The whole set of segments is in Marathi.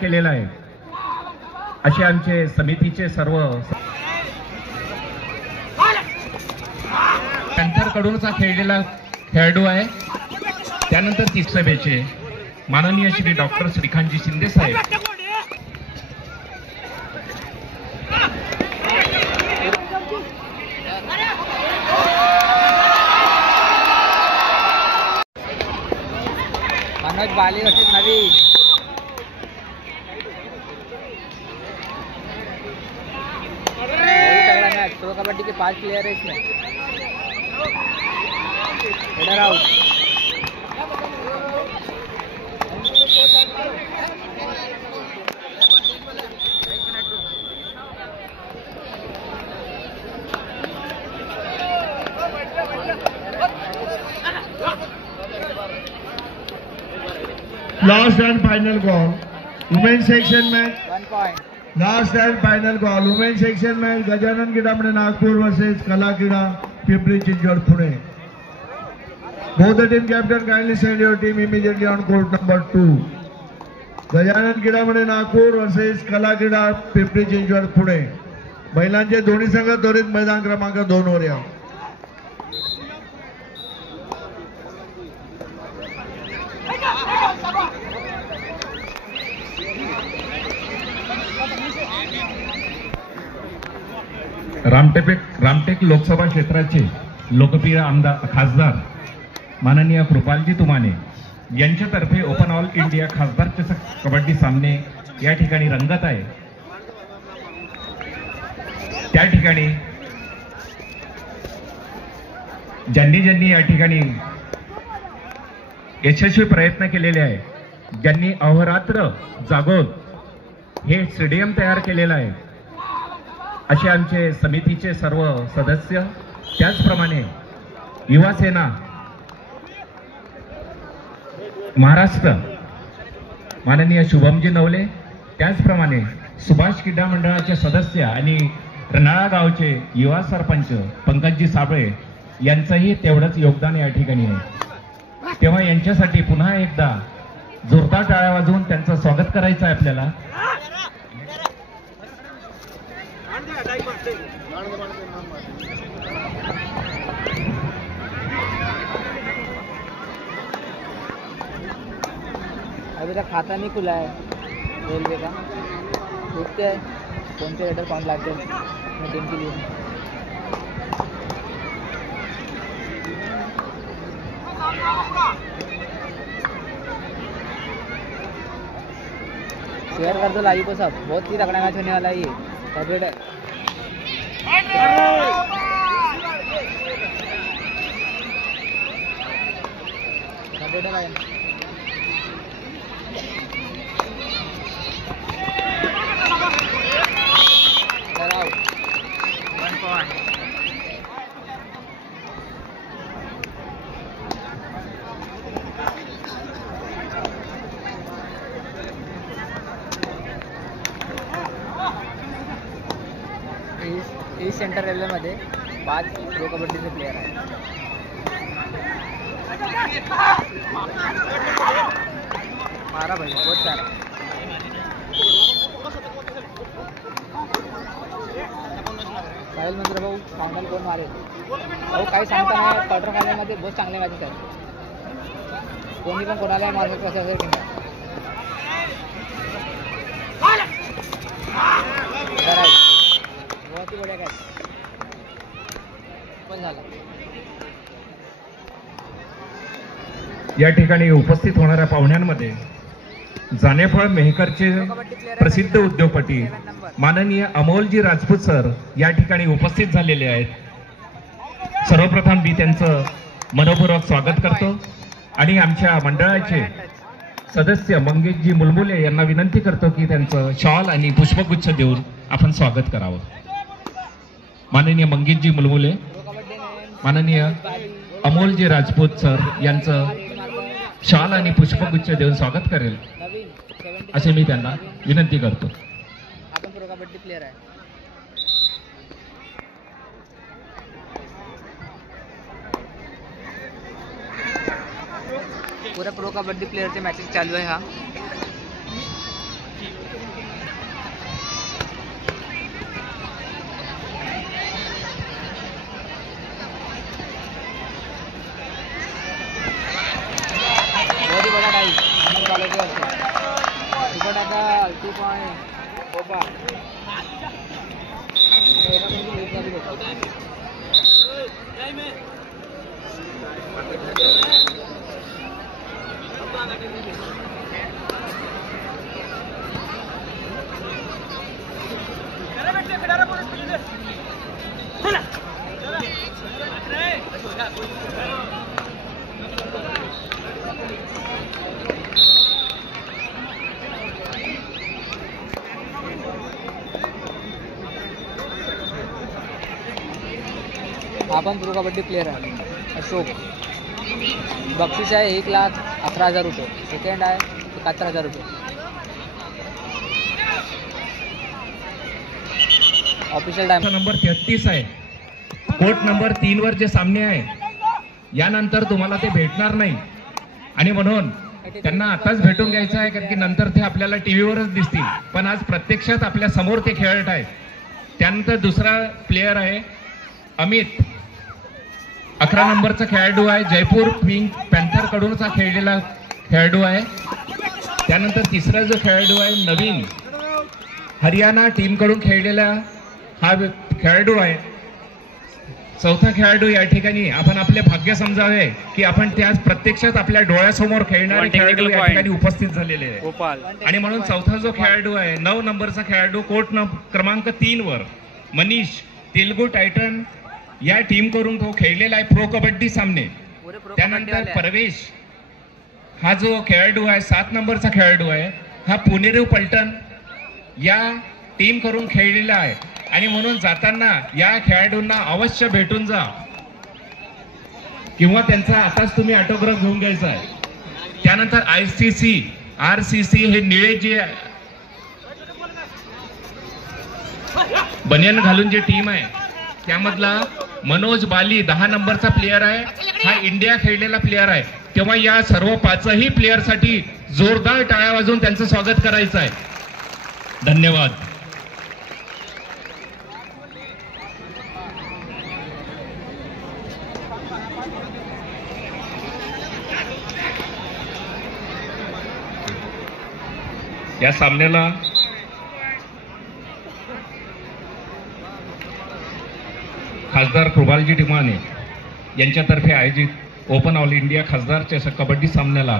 केलेला आहे असे आमचे समितीचे सर्व कडूनचा खेळलेला खेळाडू आहे। त्यानंतर तिसऱ्या सभेचे माननीय श्री डॉक्टर श्रीकांतजी शिंदे साहेब मनोज बाली वर्सेस नवी तगड़ा मैच। प्रो कबड्डी के 5 प्लेयर है इसमें। Header out. Last and final call. Women's section match. 1 point. Last and final call. Women's section match. Gajanan Gidamane Nagpur versus Kala क्रीडा Pimpri Chinchwad Pune. Both the team captain kindly send your team immediately on court number 2. Gajanan Gidamane Nagpur versus Kala क्रीडा पिंपरी चिंचवड पुणे. महिलांचे दोन्ही संघ त्वरित मैदान क्रमांक 2 वर या. रामटेक लोकसभा क्षेत्राचे लोकप्रिय आमदार खासदार माननीय कृपालजी तुमाने यांच्यातर्फे ओपन ऑल इंडिया खासदार चषक कबड्डी सामने या ठिकाणी रंगत आहे। त्या ठिकाणी ज्यांनी या ठिकाणी यशस्वी प्रयत्न केलेले आहे, ज्यांनी अहोरात्र जागून हे स्टेडियम तयार केलेलं आहे असे आमचे समितीचे सर्व सदस्य, त्याचप्रमाणे युवा सेना महाराष्ट्र माननीय शुभमजी नवले, त्याचप्रमाणे सुभाष क्रीडा मंडळाचे सदस्य आणि रनाळा गावचे युवा सरपंच पंकजजी साबळे यांचंही तेवढंच योगदान या ठिकाणी आहे। तेव्हा यांच्यासाठी पुन्हा एकदा जोरदार टाळ्या वाजवून त्यांचं स्वागत करायचं आहे आपल्याला। अभी तक खाता नहीं खुला है रेलवे का। देखते हैं कौन से रेडर कौन लाते हैं अपने टीम के लिए। शेयर कर दो लाइव को सब, बहुत ही तगड़ा मैच होने वाला है ये। फेवरेट है। ईस्ट सेंटर रेल्वे मध्ये 5 प्रो कबड्डीचे प्लेयर आहेत। मारा भाई बहुत सारा। साहिल मंत्र भाऊ फायनल कोण मारेल भाऊ काही सांगता नाही। क्वार्टर फायनल मध्ये बहुत चांगले मॅचेस आहेत, कोणी पण कोणाला मारू शकतो असं टीम आहे। बहुत ही बढ़िया कैच पण झाला। या ठिकाणी उपस्थित होणाऱ्या पाहुण्यांमध्ये जानेफळ मेहकरचे प्रसिद्ध उद्योगपती माननीय अमोलजी राजपूत सर या ठिकाणी उपस्थित झालेले आहेत। सर्वप्रथम मी त्यांचं मनपूर्वक स्वागत करतो आणि आमच्या मंडळाचे सदस्य मंगेशजी मुलमुले यांना विनंती करतो की त्यांचं शॉल आणि पुष्पगुच्छ देऊन आपण स्वागत करावं। माननीय मंगेशजी मुलमुले, माननीय अमोलजी राजपूत सर यांचं शॉल आणि पुष्पगुच्छ देऊन स्वागत करेल असे मी त्यांना विनंती करतो। आपण प्रो कबड्डी प्लेयर आहे। पूरा प्रो कबड्डी प्लेयरचे मॅचेस चालू आहे। हा कबड्डी पॉइंट गोपाळ आपण प्रो कबड्डी प्लेयर आहे अशोक बक्षीस आहे 1,11,000 रुपये सेकंड आहे 71,000 रुपये ऑफिशियल टाइम नंबर 33 आहे कोर्ट नंबर 3 वर जे सामने आहे यानंतर तुम्हाला ते भेटणार नाही आणि म्हणून त्यांना आताच भेटून घ्यायचं आहे कारण की नंतर ते आपल्याला टीव्हीवरच दिसतील पण आज प्रत्यक्षात आपल्या समोर ते खेळत आहेत त्यानंतर दुसरा प्लेयर आहे अमित 11 नंबरचा खेळाडू आहे जयपूर पिंक पॅन्थर कडूनचा खेळलेला खेळाडू आहे त्यानंतर तिसरा जो खेळाडू आहे नवीन हरियाणा टीम कडून खेळलेला हा खेळाडू आहे चौथा खेळाडू या ठिकाणी आपण आपले भाग्य समजावे की आपण ते आज प्रत्यक्षात आपल्या डोळ्यासमोर खेळणारे खेळाडू या ठिकाणी उपस्थित झालेले आहे आणि म्हणून चौथा जो खेळाडू आहे 9 नंबरचा खेळाडू कोर्ट क्रमांक 3 वर मनीष तेलुगू टायटन या टीम करून तो खेळलेला आहे प्रो कबड्डी सामने त्यानंतर परवेश हा जो खेळाडू आहे 7 नंबरचा खेळाडू आहे हा पुणेरी पलटण या टीम करून खेळलेला आहे आणि म्हणून जाताना या खेळाडूंना अवश्य भेटून जा किंवा त्यांचा आताच तुम्ही ऑटोग्राफ घेऊन घ्यायचा आहे त्यानंतर ICC RCC हे निळे जे बनियन घालून जे टीम आहे त्यामधला मनोज बाली 10 नंबरचा प्लेयर आहे हा इंडिया खेळलेला प्लेयर आहे तेव्हा या सर्व 5ही प्लेयर साठी जोरदार टाळ्या वाजवून त्यांचं स्वागत करायचं आहे धन्यवाद या सामन्याला खासदार कृपालजी टिमाने यांच्यातर्फे आयोजित ओपन ऑल इंडिया खासदार चषक कबड्डी सामन्याला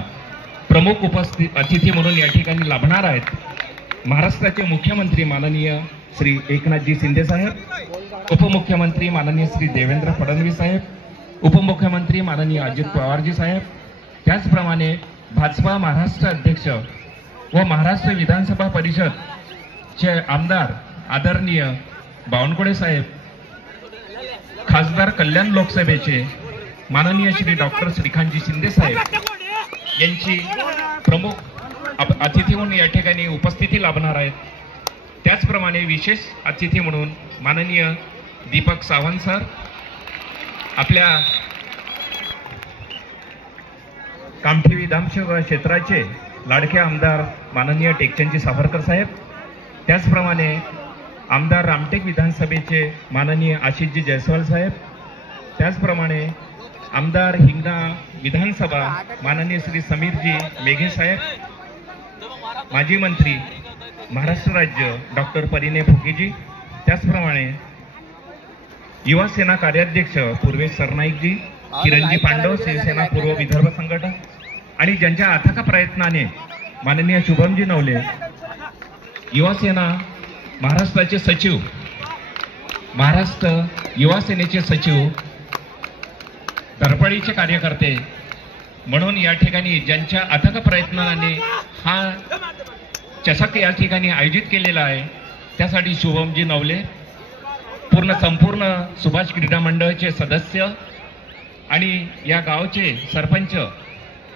प्रमुख अतिथी म्हणून या ठिकाणी लाभणार आहेत महाराष्ट्राचे मुख्यमंत्री माननीय श्री एकनाथजी शिंदे साहेब उपमुख्यमंत्री माननीय श्री देवेंद्र फडणवीस साहेब उपमुख्यमंत्री माननीय अजित पवारजी साहेब त्याचप्रमाणे भाजपा महाराष्ट्र अध्यक्ष व महाराष्ट्र विधानसभा परिषद चे आमदार आदरणीय बावनकुळे साहेब खासदार कल्याण लोकसभेचे माननीय श्री डॉक्टर श्रीकांतजी शिंदे साहेब यांची प्रमुख अतिथी म्हणून या ठिकाणी उपस्थिती लाभणार आहेत त्याचप्रमाणे विशेष अतिथी म्हणून माननीय दीपक सावंत सर आपल्या कामठी विधानसभा क्षेत्राचे लाडके आमदार माननीय टेकचंदजी सावरकर साहेब त्याचप्रमाणे आमदार रामटेक विधानसभेचे माननीय आशिषजी जयस्वाल साहेब त्याचप्रमाणे आमदार हिंगणा विधानसभा माननीय श्री समीरजी मेघे साहेब माजी मंत्री महाराष्ट्र राज्य डॉक्टर परिणय फुकेजी त्याचप्रमाणे युवा सेना कार्याध्यक्ष पूर्वेश सरनाईकजी किरणजी पांडव शिवसेना पूर्व विदर्भ संघटन आणि ज्यांच्या अथक प्रयत्नाने माननीय शुभमजी नवले युवा सेना महाराष्ट्राचे सचिव महाराष्ट्र युवा सेनेचे सचिव धडपडीचे कार्यकर्ते म्हणून या ठिकाणी ज्यांच्या अथक प्रयत्नाने हा चषक या ठिकाणी आयोजित केलेला आहे त्यासाठी शुभमजी नवले संपूर्ण सुभाष क्रीडा मंडळाचे सदस्य आणि या गावचे सरपंच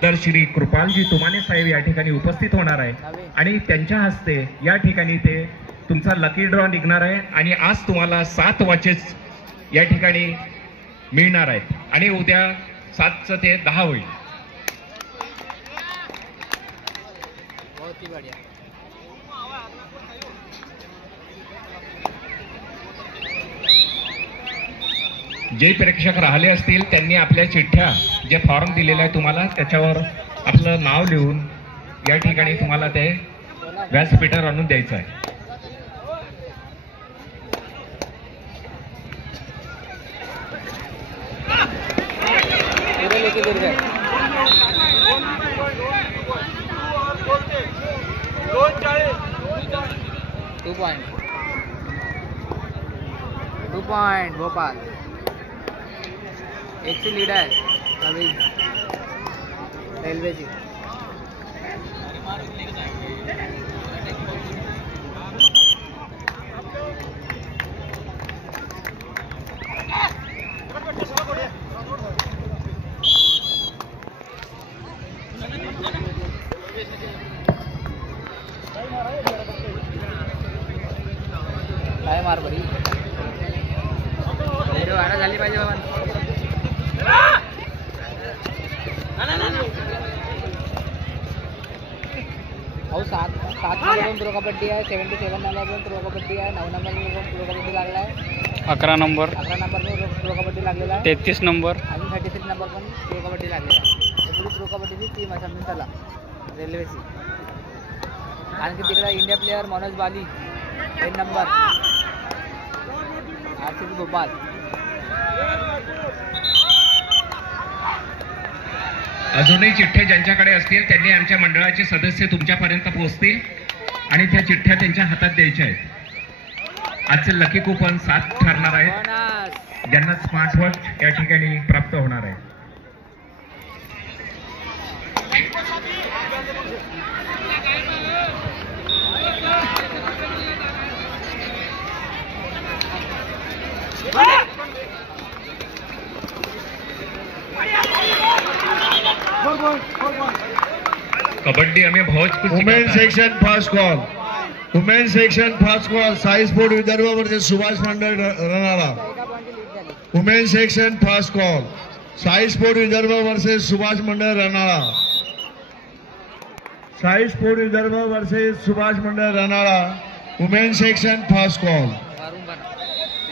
तर श्री कृपालजी तुमाने साहेब या ठिकाणी उपस्थित होणार आहे आणि त्यांच्या हस्ते या ठिकाणी ते तुमचा लकी ड्रॉ निघणार आहे आणि आज तुम्हाला 7 वॉचेस या ठिकाणी मिळणार आहेत आणि उद्या 7चं ते 10 होईल जे प्रेक्षक राहिले असतील त्यांनी आपल्या चिठ्ठ्या जे फॉर्म दिलेले आहे तुम्हाला त्याच्यावर आपलं नाव लिहून या ठिकाणी तुम्हाला ते व्यासपीठावर आणून द्यायचा आहे. पुढे लेके दीर्घ आहे. 2 पॉइंट भोपाल. 1 ची लीड आहे नवीन रेल्वेची. काय मार बरी वाढा झाली पाहिजे बाबा. भाऊ 7 नंबर पण प्रो कबड्डी आहे. 77 नंबर पण प्रो कबड्डी आहे. 9 नंबर पण प्रो कबड्डी लागला आहे. 11 नंबर पण प्रो कबड्डी लागलेला आहे. 33 नंबर आणि 33 नंबर पण प्रो कबड्डी लागलेला आहे. पुढे प्रो कबड्डीची टीम आहे समजून चला रेल्वेची. आणखी तिकडे इंडिया प्लेअर मनोज बाली 10 नंबर RCB भोपाल. अजूनही चिठ्ठ्या ज्यांच्याकडे असतील त्यांनी आमच्या मंडळाचे सदस्य तुमच्यापर्यंत पोहोचतील आणि त्या चिठ्ठ्या त्यांच्या हातात द्यायच्या आहेत. आजचे लकी कुपन 7 ठरणार आहेत बोनस. ज्यांना स्मार्टवॉच या ठिकाणी प्राप्त होणार आहे. कबड्डी हमें बहुत कुछ वुमेन सिखाता है. Section first call. Women section first call. Sai sport Vidarbha versus Subhash Mandal Ranala. एका पॉईंटची लीड झाली. Women section first call. Sai sport Vidarbha versus Subhash Mandal Ranala. Sai sport Vidarbha versus Subhash Mandal Ranala. Women section first call. वरून बना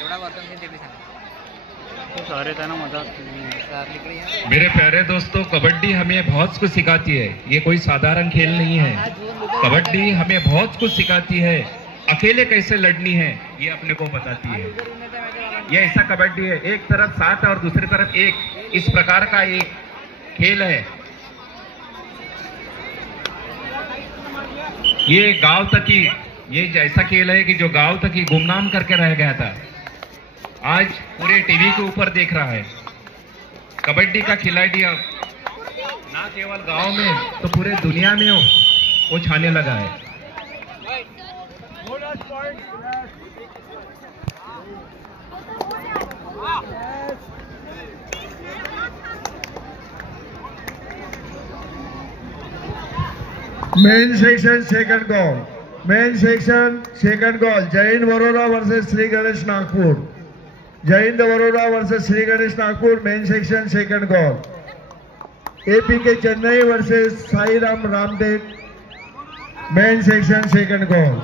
एवढा वर्तन मी ते सांग सारे था ना मजा. सर निकली है. मेरे प्यारे दोस्तों, कबड्डी हमें बहुत कुछ सिखाती है. ये कोई साधारण खेल नहीं है. कबड्डी हमें बहुत कुछ सिखाती है. अकेले कैसे लड़नी है ये अपने को बताती है. ये ऐसा कबड्डी है, एक तरफ 7 और दूसरी तरफ 1, इस प्रकार का एक खेल है. ये गांव तक ही, ये ऐसा खेल है कि जो गांव तक ही गुमनाम करके रह गया था, आज पूरे टीवी के ऊपर देख रहा है. कबड्डी का खिलाड़ी अब ना केवल गांव में तो पूरे दुनिया में वो छाने लगा है. Main section second call. Main section second call. Jain Warora versus Shri Ganesh Nagpur. Jain Warora versus Shri Ganesh Nagpur. Main section second call. APK Chennai versus Sairam Ramtek. Main section second call.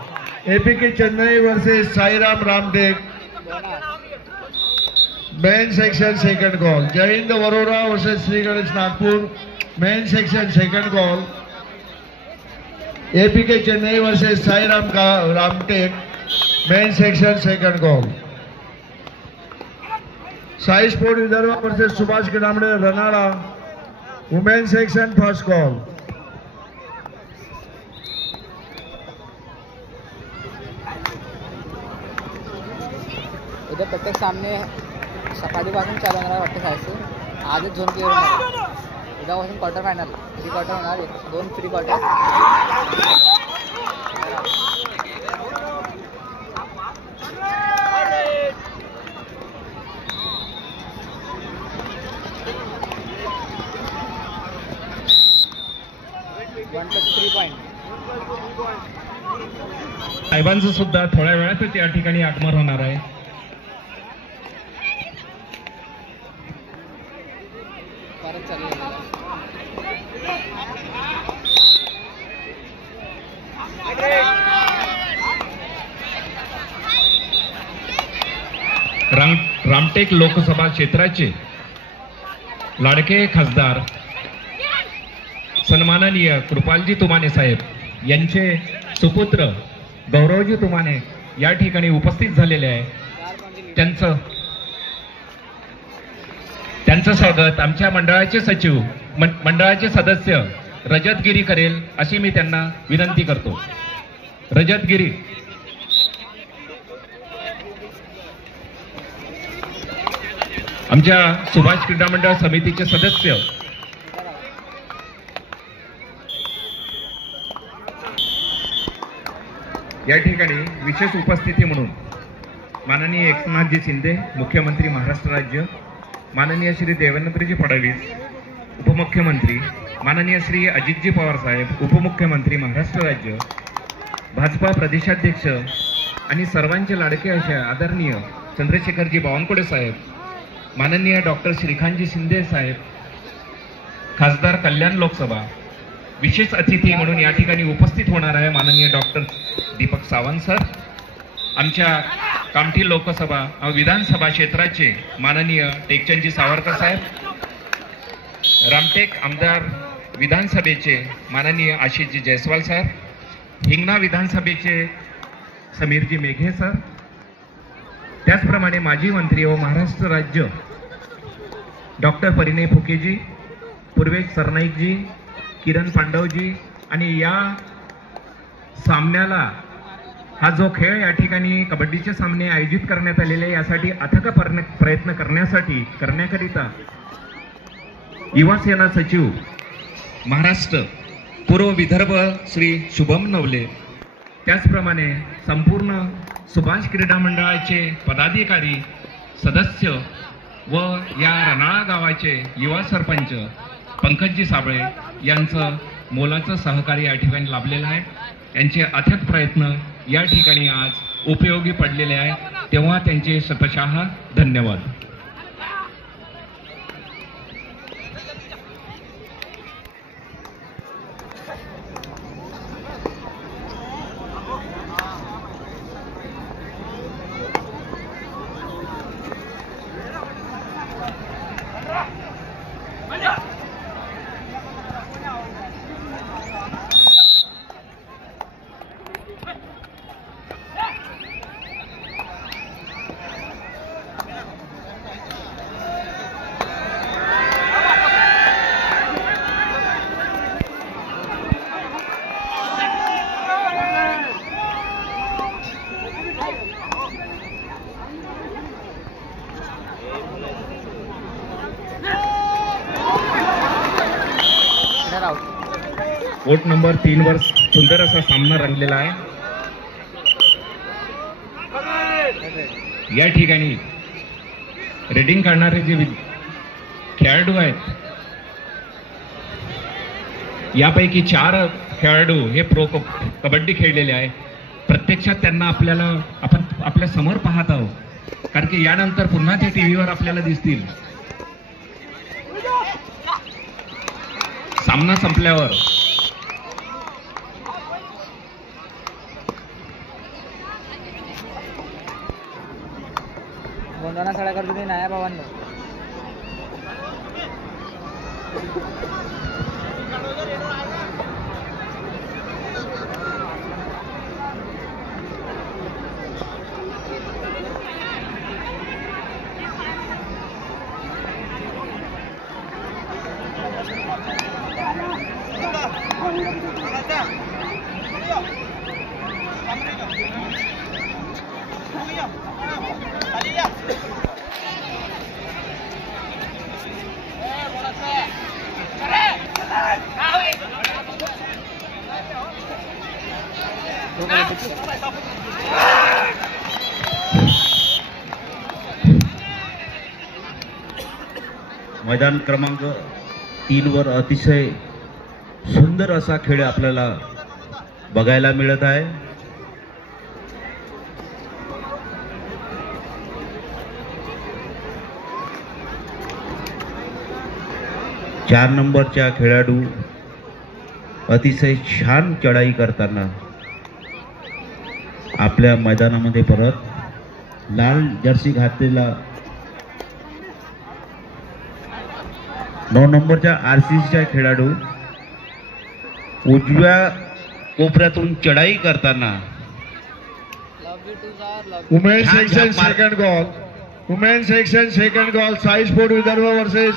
APK Chennai versus Sairam Ramtek. Main section second call. Jain Warora versus Shri Ganesh Nagpur. Main section second call. APK Chennai versus Sairam Ramtek. Main section second call. Sai sport Vidarbha versus Subhash गिडामडे Ranala. Women section first call. उद्या प्रत्येक सामने सकाळीपासून चालू होणार वाटतं सायचं. आजच झोन क्लिअर होणार. उद्यापासून क्वार्टर फायनल. 3 क्वार्टर होणार. 2 प्री क्वार्टर. साहेबांचं सुद्धा थोड्या वेळातच या ठिकाणी आगमन होणार आहे. परत चालू आहे. रामटेक लोकसभा क्षेत्राचे लाडके खासदार सन्माननीय कृपालजी तुमाने साहेब यांचे सुपुत्र गौरवजी तुमाने या ठिकाणी उपस्थित झालेले आहे. त्यांचं स्वागत आमच्या मंडळाचे सचिव मंडळाचे सदस्य रजत गिरी करेल अशी मी त्यांना विनंती करतो. रजत गिरी. आमच्या सुभाष क्रीडा मंडळ समितीचे सदस्य या ठिकाणी विशेष उपस्थिती म्हणून माननीय एकनाथजी शिंदे मुख्यमंत्री महाराष्ट्र राज्य, माननीय श्री देवेंद्रजी फडणवीस उपमुख्यमंत्री, माननीय श्री अजितजी पवार साहेब उपमुख्यमंत्री महाराष्ट्र राज्य, भाजपा प्रदेशाध्यक्ष आणि सर्वांचे लाडके असे आदरणीय चंद्रशेखरजी बावनकुळे साहेब, माननीय डॉक्टर श्रीकांतजी शिंदे साहेब, खासदार कल्याण लोकसभा, विशेष अतिथी म्हणून या ठिकाणी उपस्थित होणार आहे माननीय डॉक्टर दीपक सावंत सर, आमच्या कामठी लोकसभा विधानसभा क्षेत्राचे माननीय टेकचंदजी सावरकर साहेब, रामटेक आमदार विधानसभेचे माननीय आशिषजी जयस्वाल साहेब, हिंगणा विधानसभेचे समीरजी मेघे सर, त्याचप्रमाणे माजी मंत्री व महाराष्ट्र राज्य डॉक्टर परिणय फुकेजी, पूर्वेश सरनाईकजी, किरण पांडवजी आणि या सामन्याला हा जो खेळ या ठिकाणी कबड्डीचे सामने आयोजित करण्यात आलेले यासाठी अथक प्रयत्न करण्याकरिता युवा सेना सचिव महाराष्ट्र पूर्व विदर्भ श्री शुभम नवले, त्याचप्रमाणे संपूर्ण सुभाष क्रीडा मंडळाचे पदाधिकारी सदस्य व या रनाळा गावाचे युवा सरपंच पंकजजी साबळे यांचं मोलाचं सहकार्य या ठिकाणी लाभलेलं आहे. यांचे अथक प्रयत्न या ठिकाणी आज उपयोगी पडलेले आहे, तेव्हा त्यांचे शतशः धन्यवाद. कोर्ट नंबर 3 वर सुंदर असा सामना रंगलेला आहे. या ठिकाणी रेडिंग करणारे जे खेळाडू आहेत यापैकी 4 खेळाडू हे प्रो कबड्डी खेळलेले आहे. प्रत्यक्षात त्यांना आपण आपल्या समोर पाहत आहोत, कारण की यानंतर पुन्हा ते टीव्हीवर आपल्याला दिसतील. सामना संपल्यावर गोंधळा सडा करतो ते नाया बाबांनो. मैदान क्रमांक 3 वर अतिशय सुंदर असा खेळ आपल्याला बघायला मिळत आहे. चार नंबरच्या खेळाडू अतिशय छान चढाई करताना आपल्या मैदानामध्ये परत लाल जर्सी घातलेला 9 नंबरच्या आरसीसीचा खेळाडू उजव्या कोपऱ्यातून चढाई करताना love you too sir, love women छान सेक्शन छाप मार- second call. Women section second call. Sai sport Vidarbha versus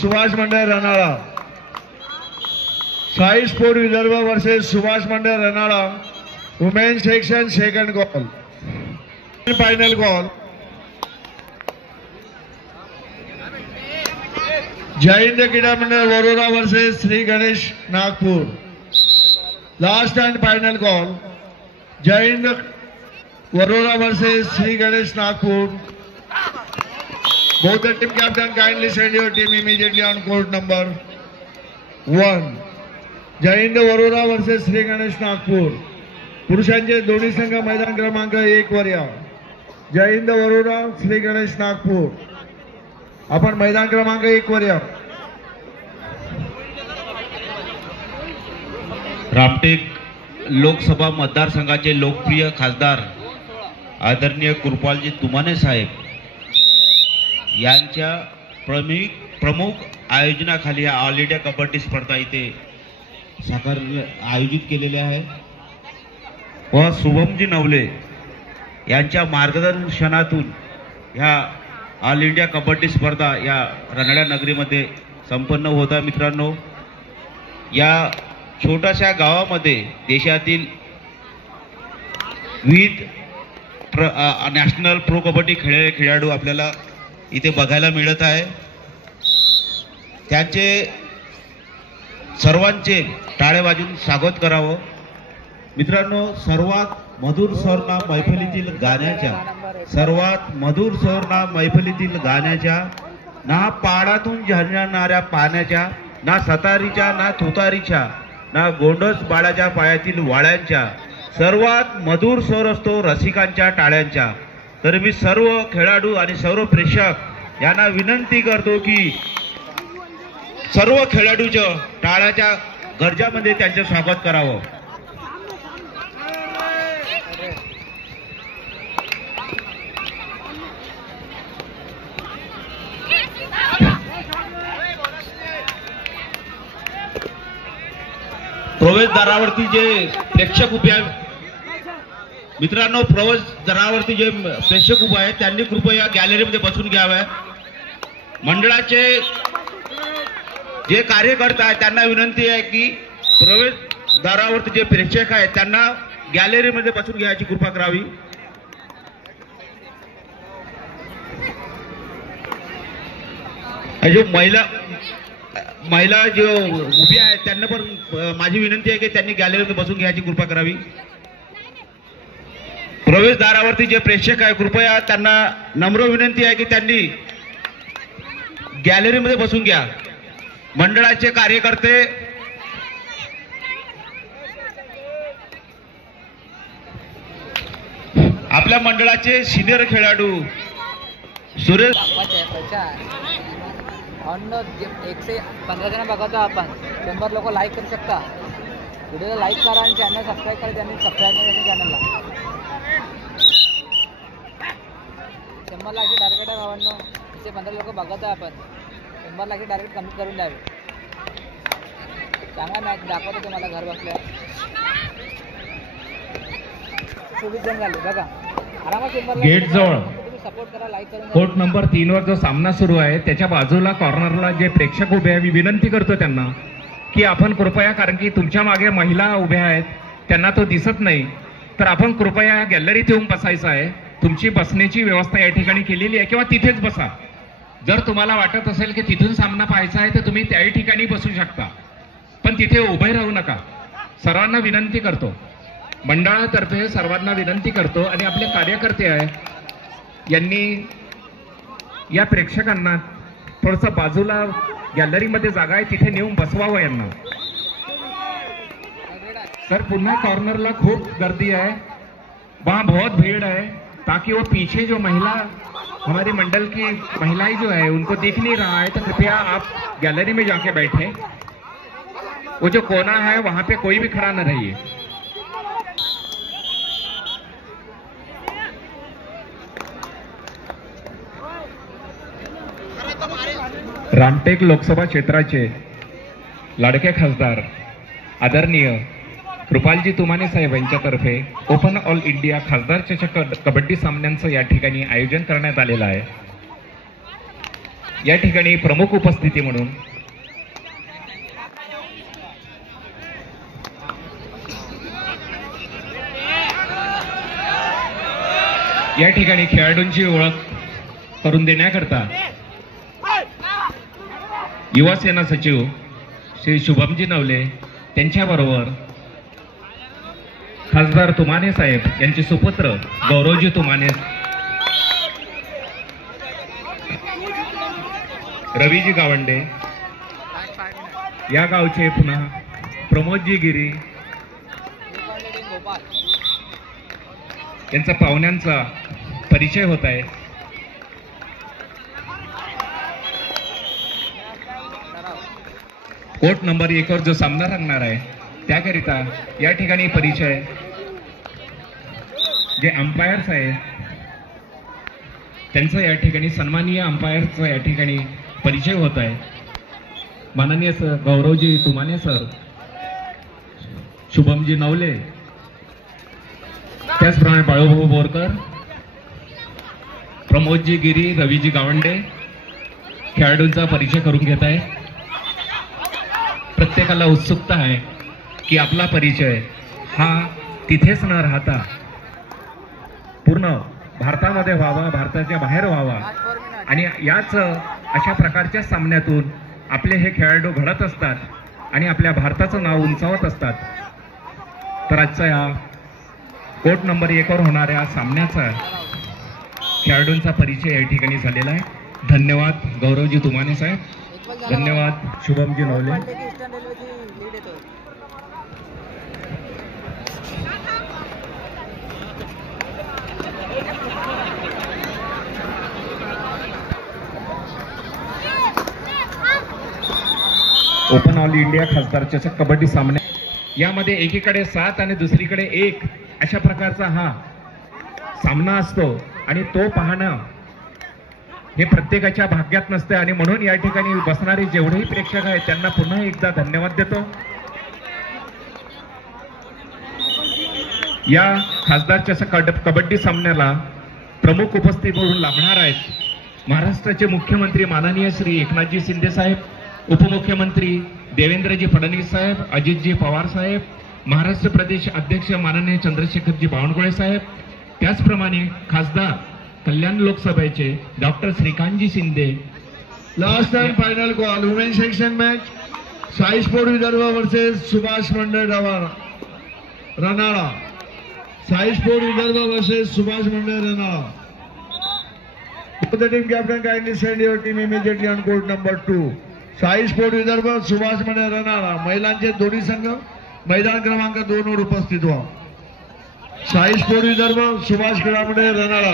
Subhash Mandal Ranala. Sai sport Vidarbha versus Subhash Mandal Ranala. Women section second call. Final call. Jai Hind Krida Mandal Warora versus Shri Ganesh Nagpur. Last and final call. Jai Hind Warora versus Sri Ganesh Nagpur. Both the team captain kindly send your team immediately on court number 1. Jai Hind Warora versus Sri Ganesh Nagpur. पुरुषांचे दोन्ही संघ मैदान क्रमांक 1 वर या. जय हिंद वरोरा श्री गणेश नागपूर. आपण मैदान क्रमांक 1 वर या. रामटेक लोकसभा मतदारसंघाचे लोकप्रिय खासदार आदरणीय कृपालजी तुमाने साहेब यांच्या प्रमुख आयोजनाखाली या ऑल इंडिया कबड्डी स्पर्धा इथे आयोजित केलेल्या आहे व शुभमजी नवले यांच्या मार्गदर्शनातून ह्या ऑल इंडिया कबड्डी स्पर्धा या रनाळा नगरीमध्ये संपन्न होता. मित्रांनो, या छोट्याशा गावामध्ये देशातील विविध नॅशनल प्रो कबड्डी खेळाडू आपल्याला इथे बघायला मिळत आहे. त्यांचे सर्वांचे टाळे वाजून स्वागत करावं. मित्रांनो, सर्वात मधुर स्वर ना मैफिलीतील गाण्याच्या ना पाडातून झरणाऱ्या पाण्याच्या, ना सतारीच्या, ना तुतारीच्या, ना गोंडस बाळाच्या पायातील वाळ्यांच्या, सर्वात मधुर स्वर असतो रसिकांच्या टाळ्यांच्या. तर मी सर्व खेळाडू आणि सर्व प्रेक्षक यांना विनंती करतो की सर्व खेळाडूच्या टाळ्याच्या गरजामध्ये त्यांचे स्वागत करावं. प्रवेशद्वारावरती जे प्रेक्षक उभे आहेत मित्रांनो, प्रवेशद्वारावरती जे प्रेक्षक उभे आहेत त्यांनी कृपया गॅलरीमध्ये बसून घ्यावं. मंडळाचे जे कार्यकर्ते आहेत त्यांना विनंती आहे की प्रवेशद्वारावरती जे प्रेक्षक आहेत त्यांना गॅलरीमध्ये बसून घ्यायची कृपा करावी. जो महिला जो उभी आहेत त्यांना पण माझी विनंती आहे की त्यांनी गॅलरीमध्ये बसून घ्यायची कृपा करावी. प्रवेशद्वारावरती जे प्रेक्षक आहे कृपया त्यांना नम्र विनंती आहे की त्यांनी गॅलरीमध्ये बसून घ्या. मंडळाचे कार्यकर्ते आपल्या मंडळाचे सिनियर खेळाडू सुरेश ऑन 1 से 15 जण बघतो आपण. 100 लोक लाईक करू शकता. व्हिडिओला लाईक करा आणि चॅनल सबस्क्राईब करा. त्यांनी सबस्क्राईब नाही चॅनलला. 100 लाईक टार्गेट आहे भावांनो. 115 लोक बघत आहे आपण. 100 लाईक टार्गेट कम्प्लीट करून द्यावे. चांगला मॅच दाखवतो तुम्हाला घर बसल्या. 24 जण झाले बघा. आरामात 100 गेट जवळ सपोर्ट करा, लाईक करून कोर्ट नंबर 3 वर जो सामना सुरू आहे त्याच्या बाजूला कॉर्नरला जे प्रेक्षक उभे आहे, मी विनंती करतो त्यांना की आपण कृपया, कारण की तुमच्या मागे महिला उभ्या आहेत त्यांना तो दिसत नाही, तर आपण कृपया गॅलरीत येऊन बसायचं आहे. तुमची बसण्याची व्यवस्था या ठिकाणी केलेली आहे किंवा तिथेच बसा. जर तुम्हाला वाटत असेल की तिथून सामना पाहायचा आहे तर तुम्ही त्याही ठिकाणी बसू शकता, पण तिथे उभे राहू नका. सर्वांना विनंती करतो, मंडळातर्फे सर्वांना विनंती करतो. आणि आपले कार्यकर्ते आहे यांनी या प्रेक्षकांना थोडंसं बाजूला गॅलरीमध्ये जागा आहे तिथे नेऊन बसवावं यांना. सर पुन्हा कॉर्नरला खूप गर्दी है, वहाँ बहुत भीड़ है, ताकि वो पीछे जो महिला हमारी मंडल की महिलाएं जो है उनको दिख नहीं रहा है, तो कृपया आप गैलरी में जाके बैठे. वो जो कोना है वहां पे कोई भी खड़ा न रहिए. रामटेक लोकसभा क्षेत्राचे लाडके खासदार आदरणीय कृपालजी तुमाने साहेब यांच्यातर्फे ओपन ऑल इंडिया खासदार चषक कबड्डी सामन्यांचं या ठिकाणी आयोजन करण्यात आलेलं आहे. या ठिकाणी प्रमुख उपस्थिती म्हणून या ठिकाणी खेळाडूंची ओळख करून देण्याकरता युवा सेना सचिव श्री शुभमजी नवले त्यांच्याबरोबर खासदार तुमाने साहेब यांचे सुपुत्र गौरवजी तुमाने, रवीजी गावंडे या गावचे, पुन्हा प्रमोदजी गिरी यांचा पाहुण्यांचा परिचय होत आहे. कोर्ट नंबर 1 वर जो सामना रंगणार आहे त्याकरिता या ठिकाणी परिचय जे अंपायर्स आहे त्यांचा या ठिकाणी सन्माननीय अंपायरचा या ठिकाणी परिचय होत आहे. माननीय सर गौरवजी तुमाने सर, शुभमजी नवले, त्याचप्रमाणे बाळूभाऊ बोरकर, प्रमोदजी गिरी, रवीजी गावंडे खेळाडूंचा परिचय करून घेत आहे. प्रत्येकाला उत्सुकता आहे की आपला परिचय हा तिथेच न राहता पूर्ण भारतामध्ये व्हावा, भारताच्या बाहेर व्हावा आणि याच अशा प्रकारच्या सामन्यातून आपले हे खेळाडू घडत असतात आणि आपल्या भारताचं नाव उंचावत असतात. तर आजचा या कोर्ट नंबर 1 वर होणाऱ्या सामन्याचा खेळाडूंचा परिचय या ठिकाणी झालेला आहे. धन्यवाद गौरवजी तुमाने साहेब, धन्यवाद Shubham ji Navale. Open all India खासदार चषक कबड्डी सामने यामध्ये एकीकडे 7 आणि दुसरीकडे 1 अशा प्रकारचा हा सामना असतो आणि तो पाहणं हे प्रत्येकाच्या भाग्यात नसते आणि म्हणून या ठिकाणी बसणारे जेवढेही प्रेक्षक आहेत त्यांना पुन्हा एकदा धन्यवाद देतो. या खासदार चषक कबड्डी सामन्याला प्रमुख उपस्थित म्हणून लाभणार आहेत महाराष्ट्राचे मुख्यमंत्री माननीय श्री एकनाथजी शिंदे साहेब, उपमुख्यमंत्री देवेंद्रजी फडणवीस साहेब, अजितजी पवार साहेब, महाराष्ट्र प्रदेश अध्यक्ष माननीय चंद्रशेखरजी बावनकुळे साहेब, त्याचप्रमाणे खासदार कल्याण लोकसभेचे doctor Shrikantji Shinde. Last and final call women section match Sai sport Vidarbha versus Subhash Mandal Ranala. Sai sport Vidarbha versus Subhash Mandal Ranala. The team captain kindly send your team immediately on court number 2. Sai sport Vidarbha Subhash Mandal Ranala महिलांचे दोन्ही संघ मैदान क्रमांक 2 वर उपस्थित व्हा. साई स्पोर्ट विदर्भ सुभाष क्रीडा मंडळ रनाळा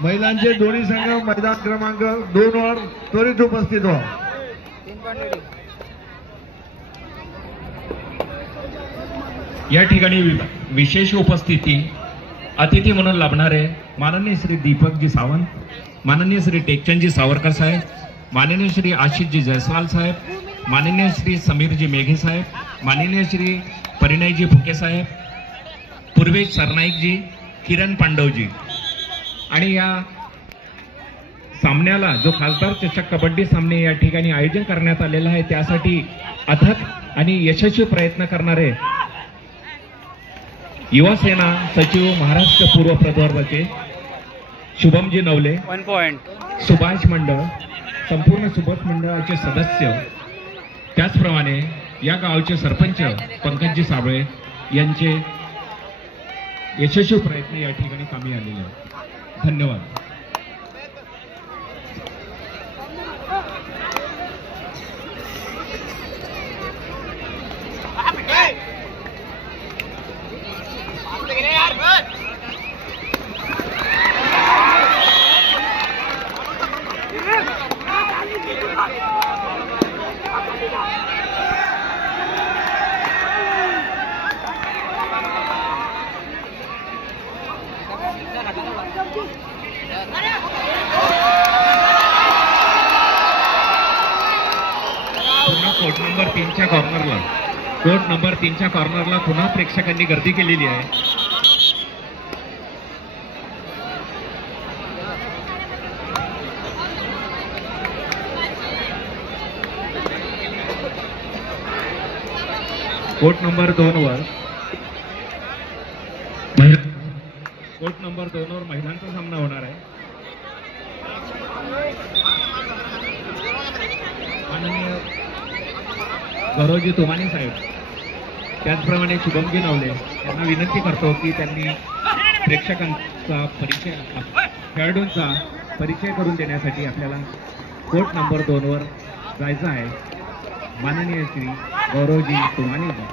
महिलांचे दोन्ही संघ मैदान क्रमांक 2 वर त्वरित उपस्थित व्हा. या ठिकाणी विशेष उपस्थिती अतिथी म्हणून लाभणारे माननीय श्री दीपकजी सावंत, माननीय श्री टेकचंदजी सावरकर साहेब, माननीय श्री आशिषजी जयस्वाल साहेब, माननीय श्री समीरजी मेघे साहेब, माननीय श्री परिणयजी फुके साहेब, पूर्वेश सरनाईकजी, किरण पांडवजी. आणि या सामन्याला जो खासदार चषक कबड्डी सामने या ठिकाणी आयोजन करण्यात आलेला आहे त्यासाठी अथक आणि यशस्वी प्रयत्न करणारे युवा सेना सचिव महाराष्ट्र पूर्व प्रवर्गाचे शुभमजी नवले, 1 पॉइंट, सुभाष मंडळ, संपूर्ण सुभाष मंडळाचे सदस्य, त्याचप्रमाणे या गावचे सरपंच पंकजजी साबळे यांचे यशस्वी प्रयत्न या ठिकाणी कामी आलेले आहेत. धन्यवाद. कोर्ट नंबर 3 च्या कॉर्नरला कोर्ट नंबर 3च्या कॉर्नरला पुन्हा प्रेक्षकांनी गर्दी केलेली आहे. कोर्ट नंबर 2 वर महिलांचा सामना होणार आहे. माननीय गौरवजी तुमाने साहेब, त्याचप्रमाणे शुभमजी नवले यांना विनंती करतो की त्यांनी प्रेक्षकांचा परिचय, खेळाडूंचा परिचय करून देण्यासाठी आपल्याला कोर्ट नंबर 2 वर जायचं आहे. माननीय Shri Gauravji Tumane ji.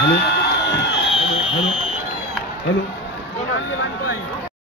Hello hello hello hello